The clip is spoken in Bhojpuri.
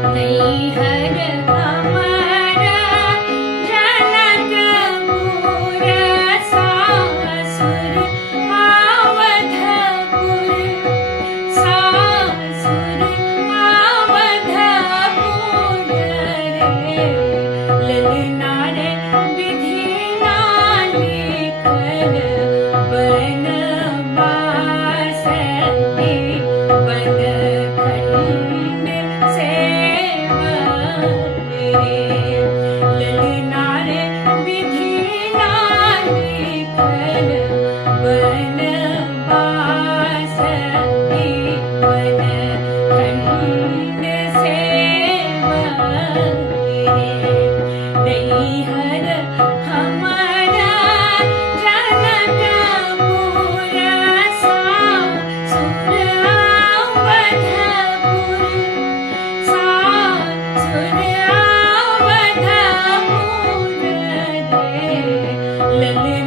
नैहर हमर जनकपुर सासुर अवधपुर सासुर अवधपुर रे ललना रे विधिना लिखल बनवास रे बनखंड ललना रे विधिना लिखल बनवास रे बनखंड नैहर हमारा जनकपुर सासुर अवधपुर सासुर अवधपुर रे ललना